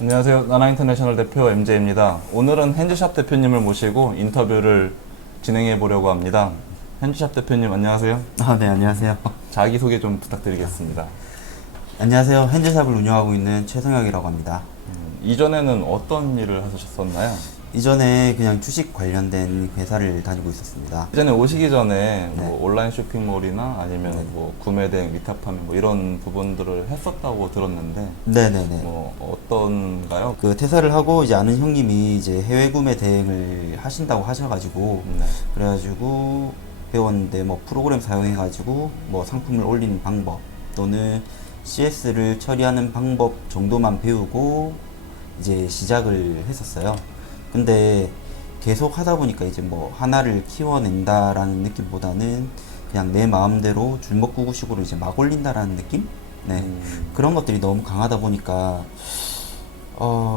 안녕하세요. 나나인터내셔널 대표 MJ입니다. 오늘은 핸즈샵 대표님을 모시고 인터뷰를 진행해 보려고 합니다. 핸즈샵 대표님 안녕하세요. 네, 안녕하세요. 자기소개 좀 부탁드리겠습니다. 안녕하세요. 핸즈샵을 운영하고 있는 최성혁이라고 합니다. 이전에는 어떤 일을 하셨었나요? 이전에 그냥 주식 관련된 회사를 다니고 있었습니다. 이전에 오시기 전에 네. 뭐 온라인 쇼핑몰이나 아니면 뭐 구매 대행, 위탁 판매 뭐 이런 부분들을 했었다고 들었는데 네네네. 뭐 어떤가요? 그 퇴사를 하고 이제 아는 형님이 이제 해외 구매 대행을 하신다고 하셔가지고 네. 그래가지고 배웠는데 뭐 프로그램 사용해가지고 뭐 상품을 올리는 방법 또는 CS를 처리하는 방법 정도만 배우고 이제 시작을 했었어요. 근데 계속 하다 보니까 이제 뭐 하나를 키워낸다라는 느낌보다는 그냥 내 마음대로 줄먹구구식으로 이제 막 올린다라는 느낌? 네. 그런 것들이 너무 강하다 보니까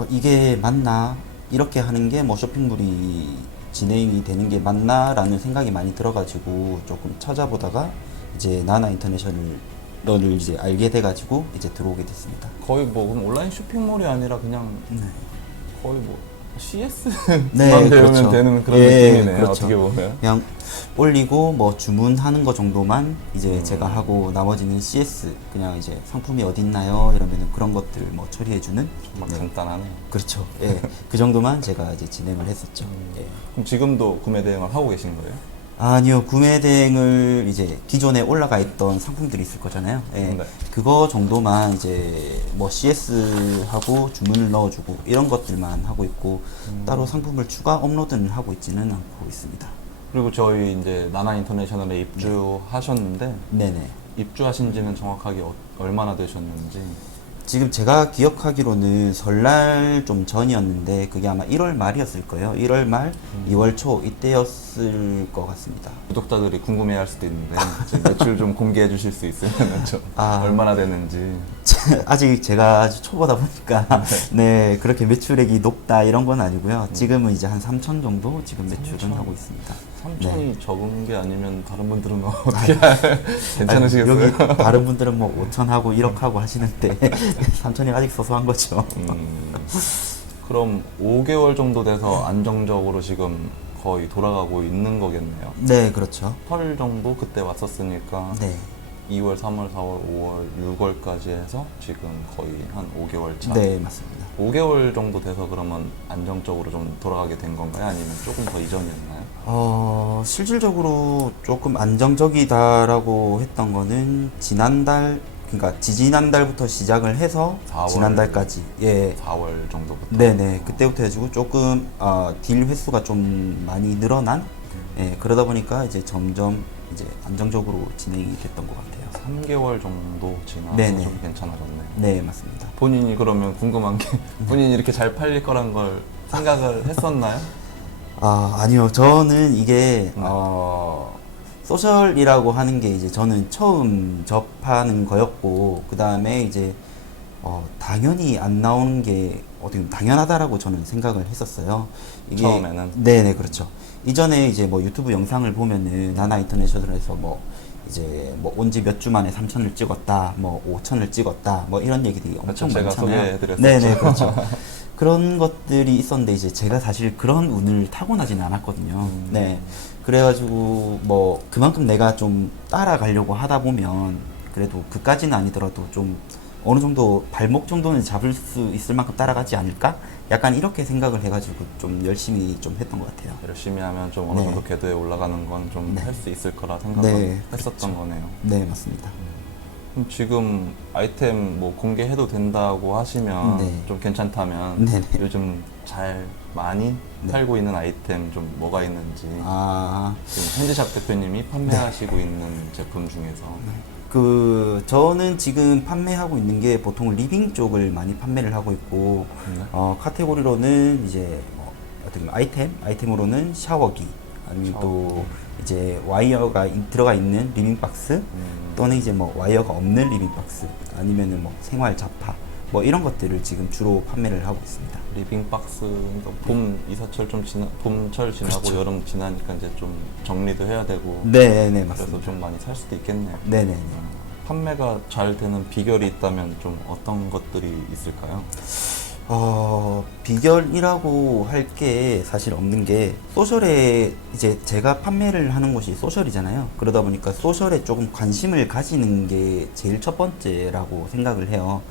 이게 맞나? 이렇게 하는 게 뭐 쇼핑몰이 진행이 되는 게 맞나라는 생각이 많이 들어가지고 조금 찾아보다가 이제 나나 인터내셔널을 이제 알게 돼가지고 이제 들어오게 됐습니다. 거의 뭐 그럼 온라인 쇼핑몰이 아니라 그냥 네. 거의 뭐 CS만 네, 배우면 그렇죠. 되는 그런 예, 느낌이네요. 그렇죠. 어떻게 보면. 그냥 올리고 뭐 주문하는 거 정도만 이제 음. 제가 하고 나머지는 CS 그냥 이제 상품이 어디 있나요 이러면은 그런 것들 뭐 처리해주는 막 네. 간단하네요. 그렇죠. 예, 그 정도만 제가 이제 진행을 했었죠. 예. 그럼 지금도 구매 대행을 하고 계신 거예요? 아니요, 구매 대행을 이제 기존에 올라가 있던 상품들이 있을 거잖아요. 예. 네. 그거 정도만 이제 뭐 CS 하고 주문을 넣어주고 이런 것들만 하고 있고 따로 상품을 추가 업로드는 하고 있지는 않고 있습니다. 그리고 저희 이제 나나 인터내셔널에 입주하셨는데 네네. 입주하신 지는 정확하게 얼마나 되셨는지. 지금 제가 기억하기로는 설날 좀 전이었는데 그게 아마 1월 말이었을 거예요. 1월 말, 2월 초 이때였을 것 같습니다. 구독자들이 궁금해할 수도 있는데 지금 매출 좀 공개해 주실 수 있으면 좀 얼마나 되는지. 아직 제가 아주 초보다 보니까 네 그렇게 매출액이 높다 이런 건 아니고요. 지금은 이제 한 3천 정도 지금 매출은 3천? 하고 있습니다. 3천이 적은 게 아니면 다른 분들은 어떻게 괜찮으시겠어요? 아니, 여기 다른 분들은 뭐 5천 하고 1억 하고 하시는데 3천이 아직 소소한 거죠. 그럼 5개월 정도 돼서 안정적으로 지금 거의 돌아가고 있는 거겠네요. 네, 그렇죠. 설 정도 그때 왔었으니까 네. 2월, 3월, 4월, 5월, 6월까지 해서 지금 거의 한 5개월 차. 네, 맞습니다. 5개월 정도 돼서 그러면 안정적으로 좀 돌아가게 된 건가요? 아니면 조금 더 이전이었나요? 실질적으로 조금 안정적이다라고 했던 거는 지난달, 그러니까 지지난달부터 시작을 해서 4월. 지난달까지. 예. 4월 정도부터. 네네. 그때부터 해가지고 조금, 딜 횟수가 좀 많이 늘어난? 예. 그러다 보니까 이제 점점 이제 안정적으로 진행이 됐던 것 같아요. 3개월 정도 지나서 네네. 좀 괜찮아졌네요. 네, 맞습니다. 본인이 그러면 궁금한 게 본인이 이렇게 잘 팔릴 거란 걸 생각을 했었나요? 아니요. 저는 이게, 소셜이라고 하는 게 이제 저는 처음 접하는 거였고, 그 다음에 이제, 당연히 안 나오는 게 어떻게 보면 당연하다라고 저는 생각을 했었어요. 이게, 처음에는? 네네, 그렇죠. 이전에 이제 뭐 유튜브 영상을 보면은 나나 인터내셔널에서 뭐, 이제 뭐 온 지 몇 주 만에 3천을 찍었다, 뭐 5천을 찍었다, 뭐 이런 얘기들이 엄청 제가 많잖아요. 소개해드렸었죠. 네네, 그렇죠. 그런 것들이 있었는데 이제 제가 사실 그런 운을 타고나지는 않았거든요. 네. 그래가지고 뭐 그만큼 내가 좀 따라가려고 하다 보면 그래도 그까지는 아니더라도 좀 어느 정도 발목 정도는 잡을 수 있을 만큼 따라가지 않을까? 약간 이렇게 생각을 해가지고 좀 열심히 좀 했던 것 같아요. 열심히 하면 좀 어느 네. 정도 궤도에 올라가는 건 좀 네. 할 수 있을 거라 생각을 네, 했었던 거네요. 네, 맞습니다. 그럼 지금 아이템 뭐 공개해도 된다고 하시면 네. 좀 괜찮다면 네네. 요즘 잘 많이 네. 팔고 있는 아이템 좀 뭐가 있는지 지금 핸즈샵 대표님이 판매하시고 있는 제품 중에서 저는 지금 판매하고 있는 게 보통 리빙 쪽을 많이 판매를 하고 있고, 네. 카테고리로는 이제 뭐 어떻게 보면 아이템으로는 샤워기, 아니면 또 이제 와이어가 들어가 있는 리빙 박스, 또는 이제 뭐 와이어가 없는 리빙 박스, 아니면은 뭐 생활 잡화, 뭐 이런 것들을 지금 주로 판매를 하고 있습니다. 리빙 박스 봄 이사철 좀 봄철 지나고 그렇죠. 여름 지나니까 이제 좀 정리도 해야 되고 네네, 그래서 맞습니다. 좀 많이 살 수도 있겠네요. 네네. 판매가 잘 되는 비결이 있다면 좀 어떤 것들이 있을까요? 비결이라고 할 게 사실 없는 게, 소셜에 이제 제가 판매를 하는 곳이 소셜이잖아요. 그러다 보니까 소셜에 조금 관심을 가지는 게 제일 첫 번째라고 생각을 해요.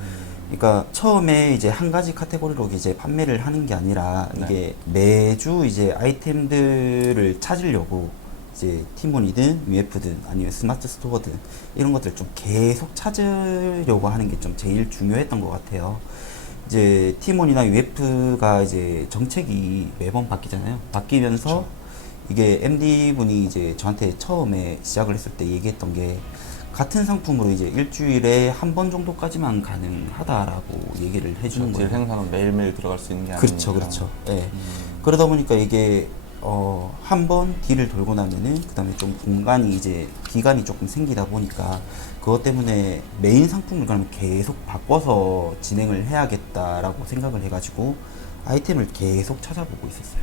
그러니까 처음에 이제 한 가지 카테고리로 이제 판매를 하는 게 아니라, 네. 이게 매주 이제 아이템들을 찾으려고 이제 티몬이든 UF든 아니면 스마트 스토어든 이런 것들 좀 계속 찾으려고 하는 게 좀 제일 중요했던 것 같아요. 이제 티몬이나 UF가 이제 정책이 매번 바뀌잖아요. 바뀌면서 이게 MD분이 이제 저한테 처음에 시작을 했을 때 얘기했던 게, 같은 상품으로 이제 일주일에 한 번 정도까지만 가능하다라고 얘기를 해주는 딜 거예요. 행사는 매일매일 들어갈 수 있는 게 그렇죠, 아니니까. 그렇죠. 예. 그러다 보니까 이게 한 번 딜을 돌고 나면은 그다음에 좀 공간이 이제 기간이 조금 생기다 보니까, 그것 때문에 메인 상품을 그러면 계속 바꿔서 진행을 해야겠다라고 생각을 해가지고 아이템을 계속 찾아보고 있었어요.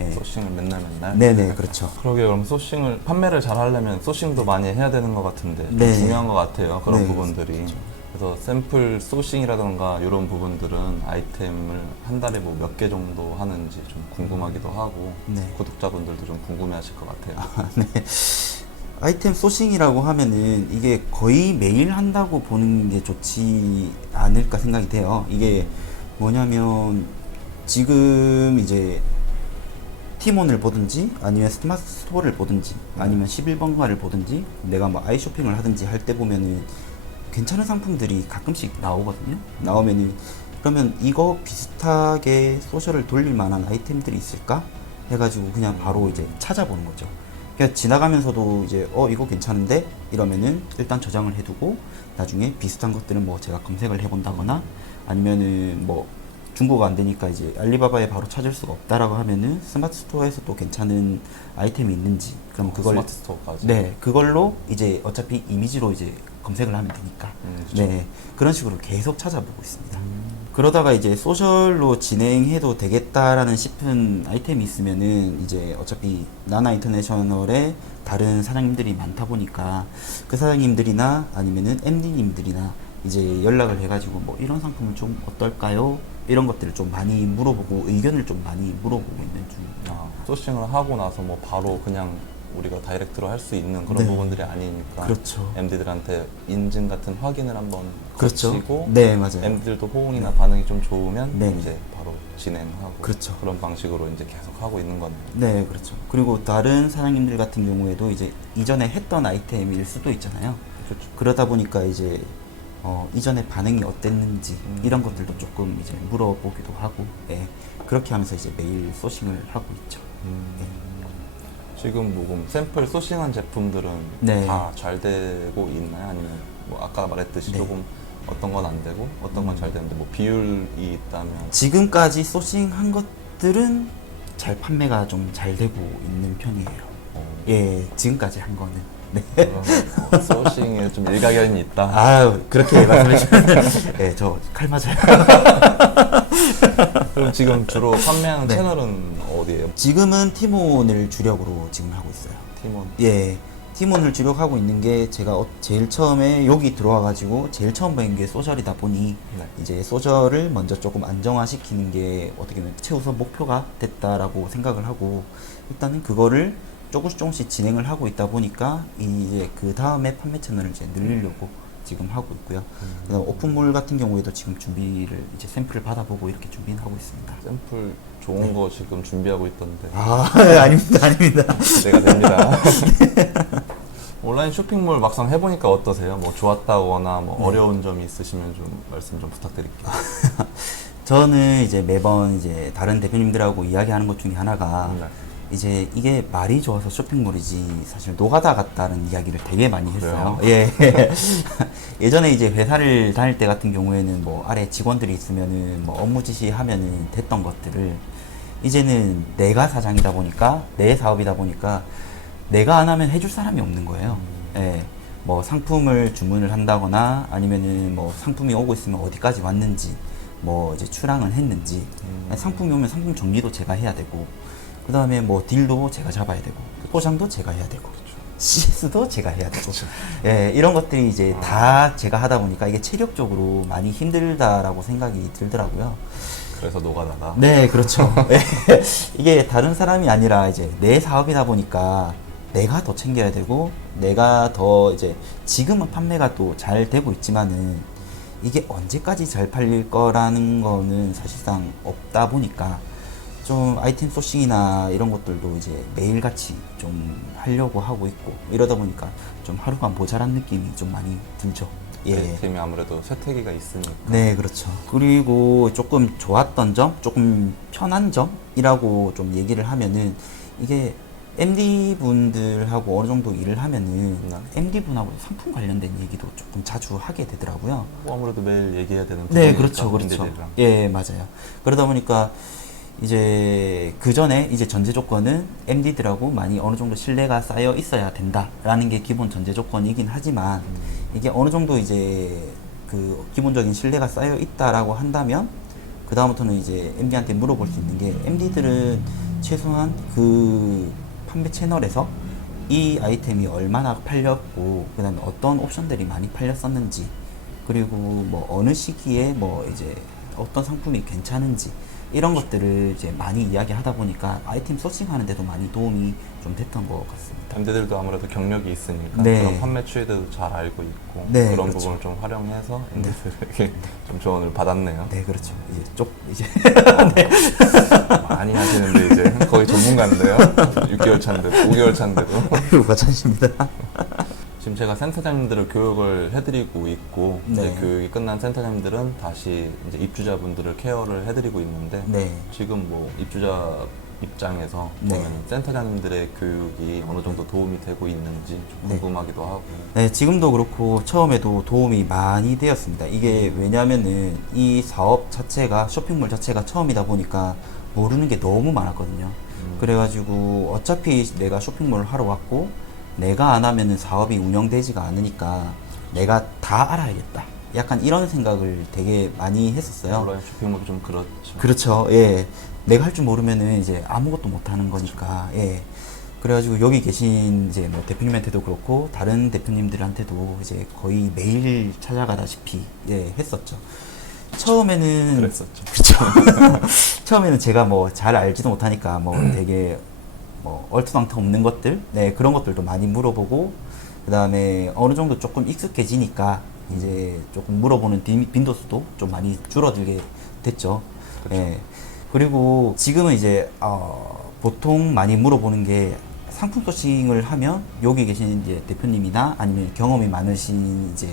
예. 소싱을 맨날. 네네, 그렇죠. 그러게, 그럼 소싱을 판매를 잘 하려면 소싱도 많이 해야 되는 것 같은데 좀 네. 중요한 것 같아요. 그런 네, 부분들이. 그래서 샘플 소싱이라던가 이런 부분들은 아이템을 한 달에 뭐 몇 개 정도 하는지 좀 궁금하기도 하고, 네. 구독자분들도 좀 궁금해하실 것 같아요. 네. 아이템 소싱이라고 하면은 이게 거의 매일 한다고 보는 게 좋지 않을까 생각이 돼요. 이게 뭐냐면, 지금 이제 티몬을 보든지 아니면 스마트 스토어를 보든지 아니면 11번가를 보든지 내가 뭐 아이쇼핑을 하든지 할 때 보면은 괜찮은 상품들이 가끔씩 나오거든요. 나오면은, 그러면 이거 비슷하게 소셜을 돌릴 만한 아이템들이 있을까 해가지고 그냥 바로 이제 찾아보는 거죠. 그냥 지나가면서도 이제 이거 괜찮은데 이러면은 일단 저장을 해두고, 나중에 비슷한 것들은 뭐 제가 검색을 해본다거나, 아니면은 뭐 중고가 안 되니까 이제 알리바바에 바로 찾을 수가 없다라고 하면은 스마트 스토어에서 또 괜찮은 아이템이 있는지, 그럼 그걸 스마트 스토어까지. 네, 그걸로 이제 어차피 이미지로 이제 검색을 하면 되니까. 그쵸. 네, 그런 식으로 계속 찾아보고 있습니다. 그러다가 이제 소셜로 진행해도 되겠다라는 싶은 아이템이 있으면은, 이제 어차피 나나 인터내셔널에 다른 사장님들이 많다 보니까 그 사장님들이나 아니면은 MD님들이나 이제 연락을 해가지고 뭐 이런 상품은 좀 어떨까요? 이런 것들을 좀 많이 물어보고 의견을 좀 많이 물어보고 있는 중입니다. 소싱을 하고 나서 뭐 바로 그냥 우리가 다이렉트로 할 수 있는 그런 네. 부분들이 아니니까, 그렇죠. MD들한테 인증 같은 확인을 한번 그렇죠. 거치고, 네, 맞아요. MD들도 호응이나 반응이 좀 좋으면 네. 이제 바로 진행하고, 그렇죠. 그런 방식으로 이제 계속 하고 있는 거네요. 네, 그렇죠. 그리고 다른 사장님들 같은 경우에도 이제 이전에 했던 아이템일 수도 있잖아요. 그렇죠. 그러다 보니까 이제 이전에 반응이 어땠는지 이런 것들도 조금 이제 물어보기도 하고, 예, 그렇게 하면서 이제 매일 소싱을 하고 있죠. 지금 뭐 그럼 샘플 소싱한 제품들은 네. 다 잘 되고 있나요? 아니면 뭐 아까 말했듯이 네. 조금 어떤 건 안 되고 어떤 건 잘 되는데, 뭐 비율이 있다면? 지금까지 소싱한 것들은 잘 판매가 좀 잘 되고 있는 편이에요. 예, 지금까지 한 거는. 네. 그럼 소싱에 좀 일가견이 있다. 아유, 그렇게 말씀해주시면 예, 저 칼 맞아요. 그럼 지금 주로 판매하는 네. 채널은 어디예요? 지금은 티몬을 주력으로 지금 하고 있어요. 팀원. 예, 티몬을 주력하고 있는 게, 제가 제일 처음에 여기 들어와가지고 제일 처음 본 게 소셜이다 보니 네. 이제 소셜을 먼저 조금 안정화시키는 게 어떻게 보면 최우선 목표가 됐다라고 생각을 하고, 일단은 그거를 조금씩 진행을 하고 있다 보니까 이제 그 다음에 판매 채널을 이제 늘리려고 지금 하고 있고요. 그다음 오픈몰 같은 경우에도 지금 준비를 이제 샘플을 받아보고 이렇게 준비는 하고 있습니다. 샘플 좋은 거 지금 준비하고 있던데 아, 아닙니다, 아닙니다. 기대가 됩니다. 온라인 쇼핑몰 막상 해보니까 어떠세요? 뭐 좋았다거나 뭐 어려운 점이 있으시면 좀 말씀 좀 부탁드릴게요. 저는 이제 매번 이제 다른 대표님들하고 이야기하는 것 중에 하나가, 네. 이제 이게 말이 좋아서 쇼핑몰이지 사실 노가다 같다는 이야기를 되게 많이 했어요. 그래요? 예. 예전에 이제 회사를 다닐 때 같은 경우에는 뭐 아래 직원들이 있으면은 뭐 업무 지시하면은 됐던 것들을, 이제는 내가 사장이다 보니까, 내 사업이다 보니까 내가 안 하면 해줄 사람이 없는 거예요. 예. 뭐 상품을 주문을 한다거나 아니면은 뭐 상품이 오고 있으면 어디까지 왔는지, 뭐 이제 출항은 했는지, 상품이 오면 상품 정리도 제가 해야 되고, 그 다음에 뭐 딜도 제가 잡아야 되고, 포장도 제가 해야 되고, CS도 제가 해야 되고, 예, 이런 것들이 이제 다 제가 하다 보니까 이게 체력적으로 많이 힘들다라고 생각이 들더라고요. 그래서 노가다다. 네, 그렇죠. 이게 다른 사람이 아니라 이제 내 사업이다 보니까 내가 더 챙겨야 되고 내가 더 이제 지금은 판매가 또 잘 되고 있지만은 이게 언제까지 잘 팔릴 거라는 거는 사실상 없다 보니까 좀 아이템 소싱이나 이런 것들도 이제 매일같이 좀 하려고 하고 있고 이러다 보니까 좀 하루가 모자란 느낌이 좀 많이 들죠. 예. 팀이 아무래도 쇠퇴기가 있으니까. 네, 그렇죠. 그리고 조금 좋았던 점, 조금 편한 점이라고 좀 얘기를 하면은 이게 MD 분들하고 어느 정도 일을 하면은 MD 분하고 상품 관련된 얘기도 조금 자주 하게 되더라고요. 뭐 아무래도 매일 얘기해야 되는 네, 부분이니까, 그렇죠, 그렇죠. MD들이랑. 예, 맞아요. 그러다 보니까 이제 그 전에 이제 전제 조건은 MD들하고 많이 어느 정도 신뢰가 쌓여 있어야 된다라는 게 기본 전제 조건이긴 하지만 이게 어느 정도 이제 그 기본적인 신뢰가 쌓여 있다라고 한다면 그 다음부터는 이제 MD한테 물어볼 수 있는 게 MD들은 최소한 그 판매 채널에서 이 아이템이 얼마나 팔렸고 그 다음에 어떤 옵션들이 많이 팔렸었는지 그리고 뭐 어느 시기에 뭐 이제 어떤 상품이 괜찮은지 이런 것들을 이제 많이 이야기하다 보니까 아이템 소싱하는 데도 많이 도움이 좀 됐던 것 같습니다. MD들도 아무래도 경력이 있으니까 네. 그런 판매 추이들도 잘 알고 있고 네, 그런 그렇죠. 부분을 좀 활용해서 MD들에게 좀 조언을 받았네요. 네, 그렇죠. 이제 많이 하시는데 이제 거의 전문가인데요. 6개월 차인데도 5개월 차인데도 아이고 과찬입니다. 지금 제가 센터장님들을 교육을 해드리고 있고 네. 이제 교육이 끝난 센터장님들은 다시 이제 입주자분들을 케어를 해드리고 있는데 네. 지금 뭐 입주자 입장에서 네. 보면 센터장님들의 교육이 어느 정도 도움이 되고 있는지 좀 네. 궁금하기도 하고. 네, 지금도 그렇고 처음에도 도움이 많이 되었습니다. 이게 왜냐면은 이 사업 자체가 쇼핑몰 자체가 처음이다 보니까 모르는 게 너무 많았거든요. 그래가지고 어차피 내가 쇼핑몰을 하러 왔고 내가 안 하면은 사업이 운영되지가 않으니까 내가 다 알아야겠다. 약간 이런 생각을 되게 많이 했었어요. 온라인 쇼핑몰이 좀 그렇죠. 그렇죠. 예. 내가 할 줄 모르면은 이제 아무것도 못 하는 거니까. 예. 그래가지고 여기 계신 이제 뭐 대표님한테도 그렇고 다른 대표님들한테도 이제 거의 매일 찾아가다시피 예, 했었죠. 처음에는 그랬었죠. 그렇죠. 처음에는 제가 뭐 잘 알지도 못하니까 뭐 되게 뭐 얼토당토 없는 것들, 네 그런 것들도 많이 물어보고 그 다음에 어느 정도 조금 익숙해지니까 이제 조금 물어보는 빈도수도 좀 많이 줄어들게 됐죠. 그렇죠. 예. 그리고 지금은 이제 보통 많이 물어보는 게 상품 소싱을 하면 여기 계신 이제 대표님이나 아니면 경험이 많으신 이제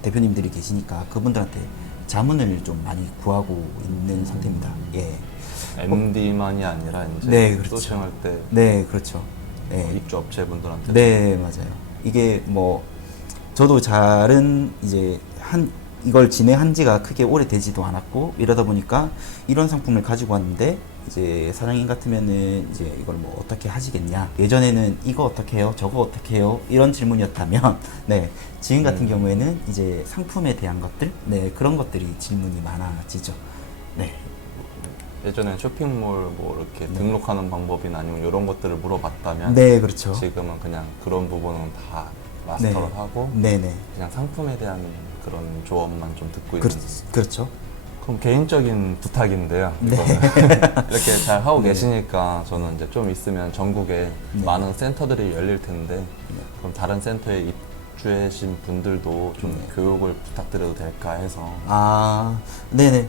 대표님들이 계시니까 그분들한테 자문을 좀 많이 구하고 있는 상태입니다. 예. MD만이 아니라 이제 네, 그렇죠. 소싱할 때 네, 그렇죠. 네. 입주 업체분들한테 네, 맞아요. 이게 뭐 저도 잘은 이제 이걸 진행한 지가 크게 오래되지도 않았고 이러다 보니까 이런 상품을 가지고 왔는데 이제 사장님 같으면은 이제 이걸 뭐 어떻게 하시겠냐. 예전에는 이거 어떻게 해요? 저거 어떻게 해요? 이런 질문이었다면 네, 지금 같은 경우에는 이제 상품에 대한 것들, 네, 그런 것들이 질문이 많아지죠. 네. 예전에 쇼핑몰 뭐 이렇게 등록하는 방법이나 아니면 이런 것들을 물어봤다면 네, 그렇죠. 지금은 그냥 그런 부분은 다 마스터를 하고 네네. 그냥 상품에 대한 그런 조언만 좀 듣고 그, 있는. 그렇죠. 그럼 개인적인 부탁인데요. 네. 이거는 이렇게 잘 하고 네. 계시니까 저는 이제 좀 있으면 전국에 네. 많은 센터들이 열릴 텐데 그럼 다른 센터에 입주하신 분들도 좀 네. 교육을 부탁드려도 될까 해서. 아, 네네.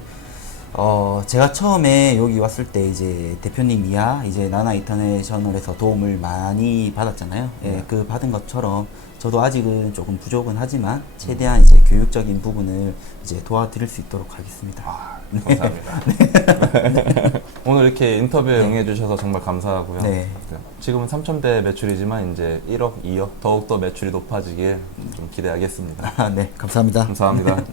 제가 처음에 여기 왔을 때 이제 대표님이야 이제 나나 인터내셔널에서 도움을 많이 받았잖아요. 예, 그 받은 것처럼 저도 아직은 조금 부족은 하지만 최대한 이제 교육적인 부분을 이제 도와드릴 수 있도록 하겠습니다. 아, 감사합니다. 오늘 이렇게 인터뷰에 응해주셔서 정말 감사하고요. 네. 지금은 3,000대 매출이지만 이제 1억, 2억 더욱더 매출이 높아지길 좀 기대하겠습니다. 네, 감사합니다. 감사합니다.